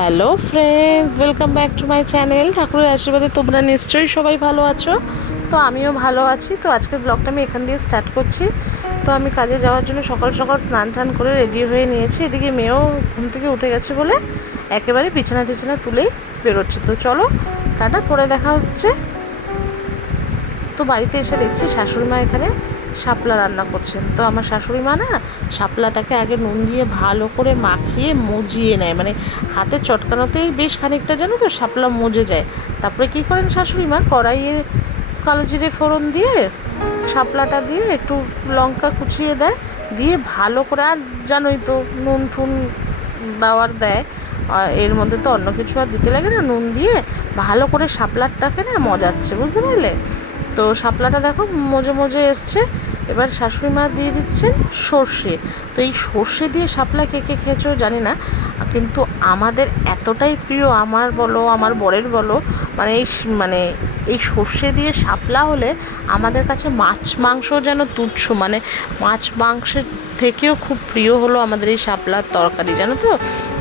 Hello friends, welcome back to my channel. ঠাকুরের আশীর্বাদে তোমরা নিশ্চয়ই সবাই ভালো আছো। তো আমিও ভালো আছি। তো আজকের ব্লগটা আমি এখান দিয়ে স্টার্ট করছি। তো আমি কাজে যাওয়ার জন্য সকাল সকাল স্নান টান করে রেডি হয়ে নিয়েছি। এদিকে মেয়েও ঘুম থেকে উঠে গেছে বলে একেবারে বিছানা টিছানা তুলেই বেরোচ্ছে। তো চলো, টাটা, পরে দেখা হচ্ছে। তো বাড়িতে এসে দেখছি শাশুড়ি মা এখানে শাপলা রান্না করছেন। তো আমার শাশুড়ি মা না শাপলাটাকে আগে নুন দিয়ে ভালো করে মাখিয়ে মজিয়ে নেয়। মানে হাতে চটকানোতেই বেশ খানিকটা জানো তো শাপলা মজে যায়। তারপরে কী করেন শাশুড়ি মা কড়াইয়ে কালো জিরে ফোড়ন দিয়ে শাপলাটা দিয়ে একটু লঙ্কা কুচিয়ে দেয়। দিয়ে ভালো করে আর জানোই তো নুন ঠুন দেওয়ার দেয়। এর মধ্যে তো অন্য কিছু আর দিতে লাগে না। নুন দিয়ে ভালো করে শাপলাটাকে না মজাচ্ছে, বুঝতে পারলে? তো শাপলাটা দেখো মজে মজে এসছে। এবার শাশুড়ি মা দিয়ে দিচ্ছেন সর্ষে। তো এই সর্ষে দিয়ে শাপলা কে কে খেয়েছো জানি না, কিন্তু আমাদের এতটাই প্রিয়, আমার বলো, আমার বরের বলো মানে এই মানে এই সর্ষে দিয়ে শাপলা হলে আমাদের কাছে মাছ মাংস যেন তুচ্ছ মানে মাছ মাংসের থেকেও খুব প্রিয় হলো আমাদের এই শাপলার তরকারি, জানো তো?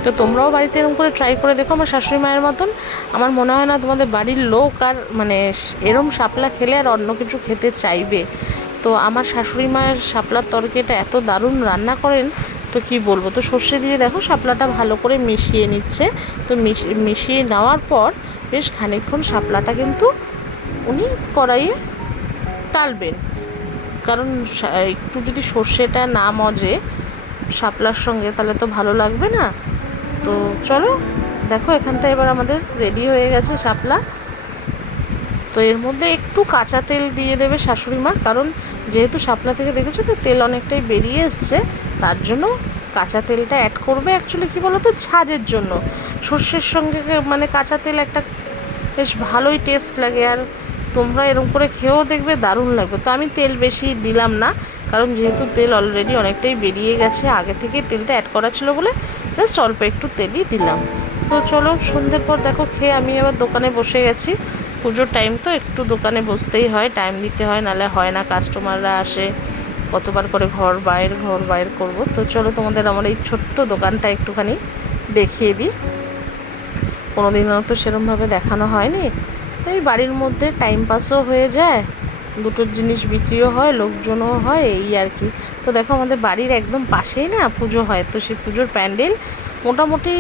তো তোমরাও বাড়িতে এরকম করে ট্রাই করে দেখো আমার শাশুড়ি মায়ের মতন। আমার মনে হয় না তোমাদের বাড়ির লোক আর মানে এরম শাপলা খেলে আর অন্য কিছু খেতে চাইবে। তো আমার শাশুড়ি মায়ের শাপলার তরকারিটা এত দারুণ রান্না করেন, তো কি বলব? তো সর্ষে দিয়ে দেখো শাপলাটা ভালো করে মিশিয়ে নিচ্ছে। তো মিশ- মিশিয়ে নেওয়ার পর বেশ খানিকক্ষণ শাপলাটা কিন্তু উনি কড়াইয়ে টালবেন। কারণ একটু যদি সর্ষেটা না মজে শাপলার সঙ্গে তাহলে তো ভালো লাগবে না। তো চলো, দেখো এখানটা এবার আমাদের রেডি হয়ে গেছে শাপলা। তো এর মধ্যে একটু কাঁচা তেল দিয়ে দেবে শাশুড়ি মা, কারণ যেহেতু শাপলা থেকে দেখেছ তো তেল অনেকটাই বেরিয়ে এসছে, তার জন্য কাঁচা তেলটা অ্যাড করবে অ্যাকচুয়ালি কী বলো তো ঝাঁজের জন্য। সর্ষের সঙ্গে মানে কাঁচা তেল একটা বেশ ভালোই টেস্ট লাগে আর তোমরা এরকম করে খেয়েও দেখবে, দারুণ লাগবে। তো আমি তেল বেশি দিলাম না, কারণ যেহেতু তেল অলরেডি অনেকটাই বেরিয়ে গেছে, আগে থেকে তেলটা অ্যাড করা ছিল বলে জাস্ট অল্প একটু তেলই দিলাম। তো চলো সন্ধ্যের পর দেখো, খেয়ে আমি আবার দোকানে বসে গেছি। পুজোর টাইম তো একটু দোকানে বসতেই হয় টাইম দিতে হয় নাহলে হয় না। কাস্টমাররা আসে, কতবার করে ঘর বাইর ঘর বাইর করব। তো চলো তোমাদের আমার এই ছোট্ট দোকানটা একটুখানি দেখিয়ে দিই। কোনো দিনও তো সেরমভাবে দেখানো হয়নি। তো এই বাড়ির মধ্যে টাইম পাসও হয়ে যায়, দুটোর জিনিস বিক্রিও হয়, লোকজনও হয়, এই আর কি। তো দেখো আমাদের বাড়ির একদম পাশেই না পুজো হয়, তো সেই পুজোর প্যান্ডেল মোটামুটি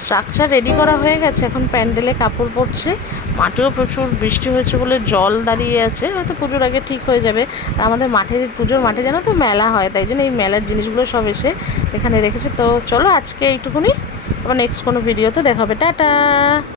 স্ট্রাকচার রেডি করা হয়ে গেছে। এখন প্যান্ডেলে কাপড় পরছে। মাঠেও প্রচুর বৃষ্টি হয়েছে বলে জল দাঁড়িয়ে আছে। হয়তো পুজোর আগে ঠিক হয়ে যাবে। আর আমাদের মাঠে, পুজোর মাঠে যেন তো মেলা হয়, তাই জন্য এই মেলার জিনিসগুলো সব এসে এখানে রেখেছে। তো চলো আজকে এইটুকুনি। আবার নেক্সট কোনো ভিডিওতে দেখাবে টাটা!